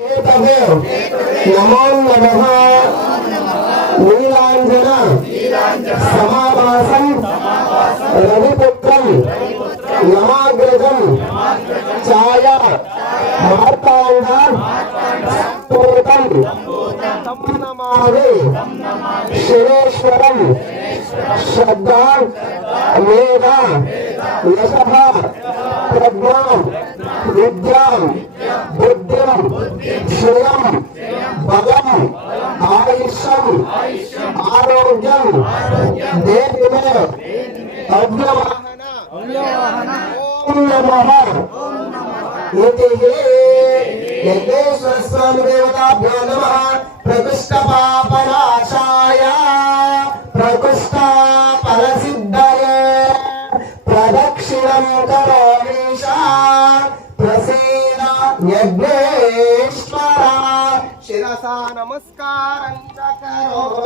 नमो नमः नीलांजन समाभासं रविपुत्रं नमाग्रजं छाया मार्तांड पूतं तं नमामि शिवेश्वरं श्रद्धा मेधा यशः प्रज्ञां विद्यां बुद्धिं श्रियं बलं आयुष्यं आरोग्यं देहि मे अव्यवहन ओम नमः इति यज्ञेश्वर स्वामी देवताभ्यो नमः प्रकृष्टपापनाशाय प्रकृष्टफलसिद्धये प्रदक्षिणं करोमीशा प्रसीद यज्ञेश्वर शिरसा नमस्कारं च करोमि।